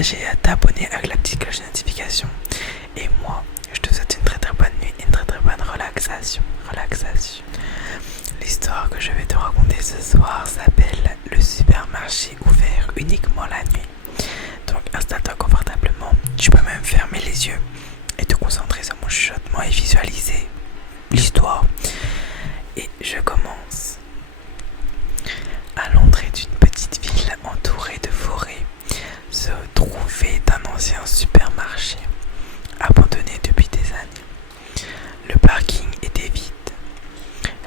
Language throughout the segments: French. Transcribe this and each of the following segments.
partager, à t'abonner avec la petite cloche de notification. Et moi, je te souhaite une très très bonne nuit et une très très bonne relaxation. L'histoire que je vais te raconter ce soir s'appelle Le supermarché ouvert uniquement la nuit. Donc installe-toi confortablement, tu peux même fermer les yeux et te concentrer sur mon chuchotement et visualiser l'histoire. Et je commence. À l'entrée d'une petite ville entourée de forêts se trouvait un ancien supermarché abandonné depuis des années. Le parking était vide.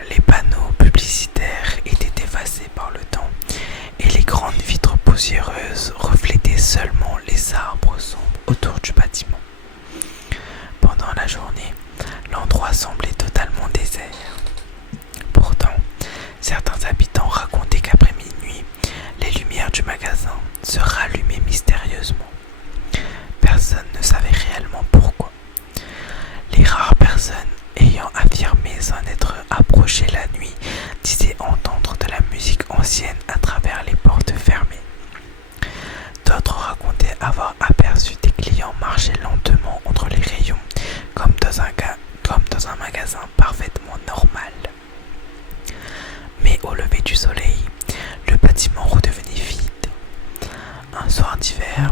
Les panneaux publicitaires étaient effacés par le temps et les grandes vitres poussiéreuses reflétaient seulement les arbres sombres autour du bâtiment. Pendant la journée, l'endroit semblait totalement désert. Pourtant, certains habitants racontaient qu'après minuit, les lumières du magasin se rallumaient mystérieusement. Personne ne savait réellement pourquoi. Les rares personnes ayant affirmé s'en être approchées la nuit disaient entendre de la musique ancienne à travers les portes fermées. D'autres racontaient avoir aperçu des clients marcher lentement entre les rayons, comme dans un magasin parfaitement normal. Mais au lever du soleil, le bâtiment redevenait vide. Un soir d'hiver,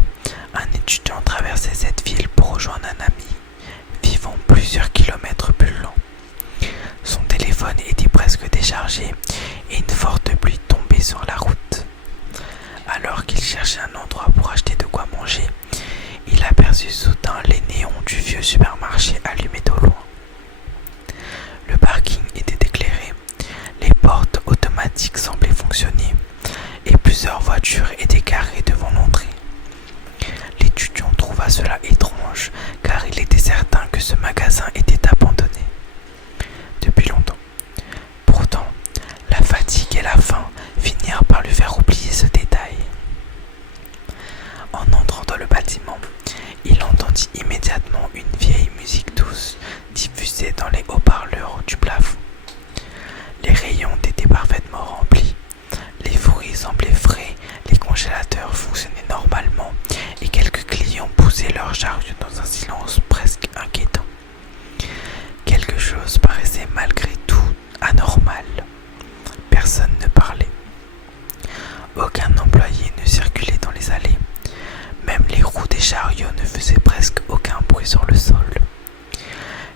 un étudiant traversait cette ville pour rejoindre un ami, vivant plusieurs kilomètres plus loin. Son téléphone était presque déchargé et une forte pluie tombait sur la route. Alors qu'il cherchait un endroit pour acheter de quoi manger, il aperçut soudain les néons du vieux supermarché allumés au loin. Le parking était éclairé, les portes automatiques semblaient fonctionner et plusieurs voitures étaient garées devant l'entrée. L'étudiant trouva cela étrange car il était certain que ce magasin était abandonné depuis longtemps. Pourtant, la fatigue et la faim finirent par lui faire oublier ce détail. En entrant dans le bâtiment, il entendit immédiatement une vieille musique douce diffusée dans les haut-parleurs du plafond. Les rayons étaient parfaitement remplis, les fruits semblaient frais, les congélateurs fonctionnaient normalement et quelques clients poussaient leurs chariots dans un silence presque inquiétant. Quelque chose paraissait malgré tout anormal. Personne ne parlait. Aucun employé ne circulait dans les allées. Même les roues des chariots ne faisaient presque aucun bruit sur le sol.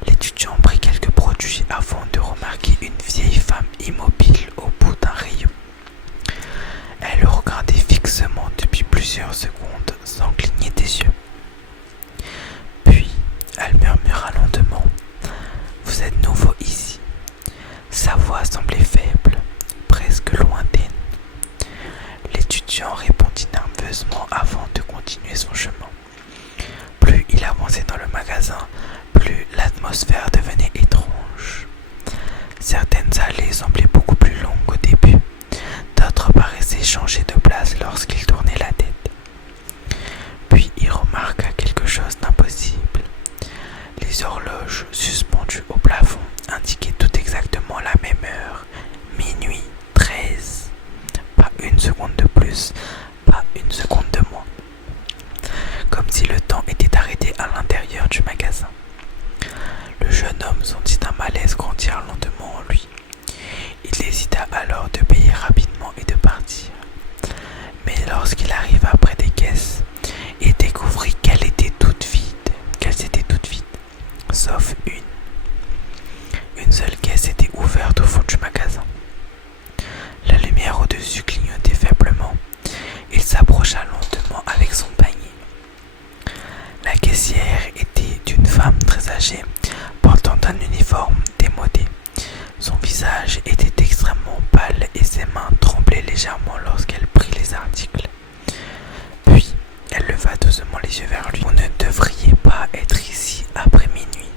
L'étudiant prit quelques produits avant de remarquer une vieille femme immobile au bout d'un rayon. Elle le regardait fixement depuis plusieurs secondes sans cligner des yeux. Puis, elle murmura lentement « Vous êtes nouveau ici ?» Sa voix semblait faible, presque lointaine. L'étudiant répondit nerveusement avant de continuer son chemin. Plus il avançait dans le magasin, plus l'atmosphère devenait étrange. Certaines allées semblaient beaucoup plus longues au début, d'autres paraissaient changer de place lorsqu'il tournait la tête. Puis il remarqua quelque chose d'impossible. Les horloges suspendues au plafond indiquaient tout exactement la même heure, minuit 13. Pas une seconde de plus, pas une seconde de moins. Comme si le temps était arrêté à l'intérieur du magasin. Le jeune homme sentit un malaise grandir lentement en lui. Il hésita alors de payer rapidement et de partir. Mais lorsqu'il arriva près des caisses, il découvrit qu'elles étaient toutes vides, sauf une. Une seule caisse était ouverte au fond du magasin. La lumière au-dessus clignotait faiblement. Il s'approcha lentement avec son panier. La caissière était une femme très âgée, portant un uniforme démodé. Son visage était extrêmement pâle et ses mains tremblaient légèrement lorsqu'elle prit les articles. Puis, elle leva doucement les yeux vers lui. « Vous ne devriez pas être ici après minuit. »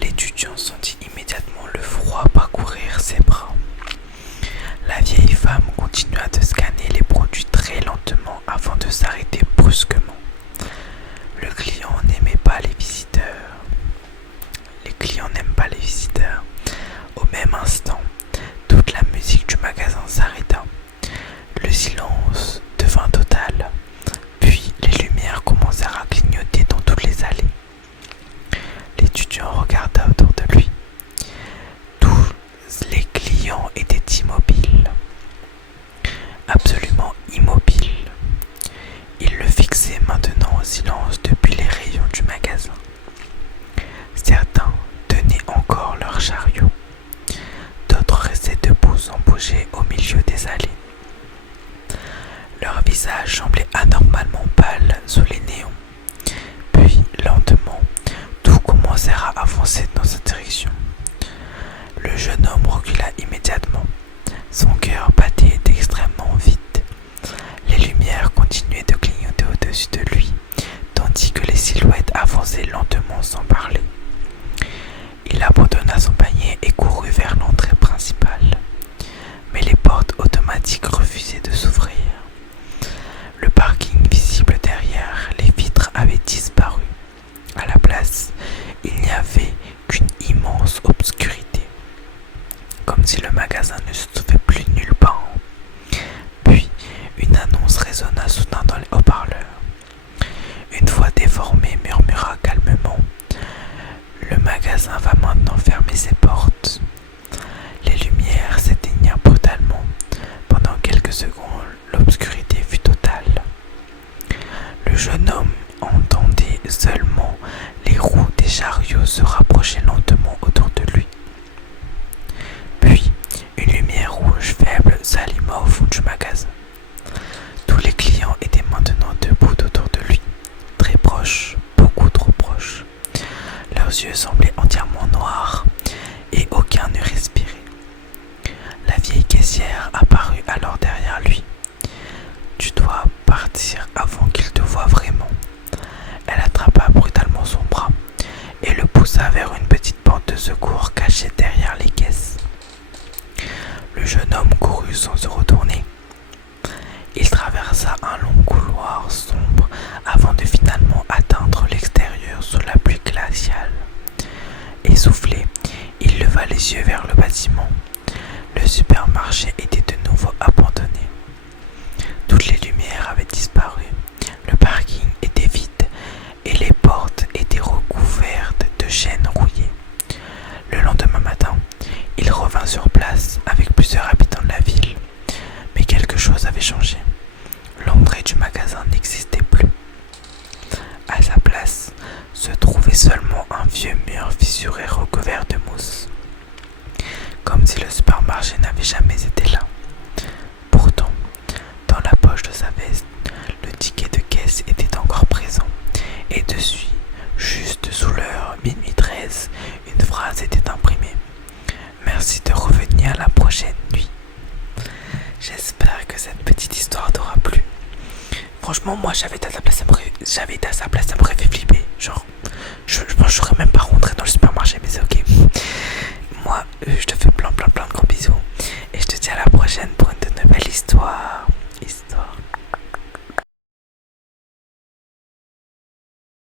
L'étudiant sentit immédiatement le froid parcourir ses bras. La vieille femme continua de scanner les produits très lentement avant de s'arrêter brusquement. Le client n'aimait pas les visiteurs. Les clients n'aiment pas les visiteurs. Au même instant, toute la musique du magasin s'arrêta. Le silence devint total. Puis les lumières visage semblait anormalement pâle sous les néons. Puis, lentement, tout commencèrent à avancer dans sa direction. Le jeune homme recula immédiatement. Son cœur battait extrêmement vite. Les lumières continuaient de clignoter au-dessus de lui, tandis que les silhouettes avançaient lentement sans parler. Il abandonna son panier et courut vers l'entrée principale. Mais les portes automatiques refusaient de s'ouvrir. Le parking visible derrière les vitres avait disparu. À la place, il n'y avait qu'une immense obscurité, comme si le magasin ne se trouvait plus nulle part. Puis, une annonce résonna soudain dans les haut-parleurs. Une voix déformée murmura calmement: « Le magasin va maintenant fermer ses portes. » Les lumières s'éteignirent brutalement. Pendant quelques secondes, l'obscurité fut totale. Le jeune homme entendait seulement les roues des chariots se rapprocher lentement autour de lui. Puis, une lumière rouge faible s'alluma au fond du magasin. Tous les clients étaient maintenant debout autour de lui, très proches, beaucoup trop proches. Leurs yeux semblaient entièrement noirs et aucun ne respirait. La vieille caissière apparut alors derrière lui. « Tu dois partir avant qu'il te voie vraiment. » Elle attrapa brutalement son bras et le poussa vers une petite porte de secours cachée derrière les caisses. Le jeune homme courut sans se retourner. Il traversa un long couloir sombre avant de finalement atteindre l'extérieur sous la pluie glaciale. Essoufflé, il leva les yeux vers le bâtiment. Le supermarché était de nouveau abandonné. Toutes les lumières avaient disparu. Le parking était vide et les portes étaient recouvertes de chaînes rouillées. Le lendemain matin, il revint sur place avec plusieurs habitants de la ville. Mais quelque chose avait changé. L'entrée du magasin n'existait plus. À sa place se trouvait seulement un vieux mur fissuré recouvert de mousse. Comme si le supermarché n'avait jamais été là. Pourtant, dans la poche de sa veste, le ticket de caisse était encore présent. Et dessus, juste sous l'heure minuit 13, une phrase était imprimée: « Merci de revenir la prochaine nuit. » J'espère que cette petite histoire t'aura plu. Franchement, moi, j'avais été à sa place, ça m'aurait fait flipper. Genre, je pense que j'aurais même pas rentré dans le supermarché.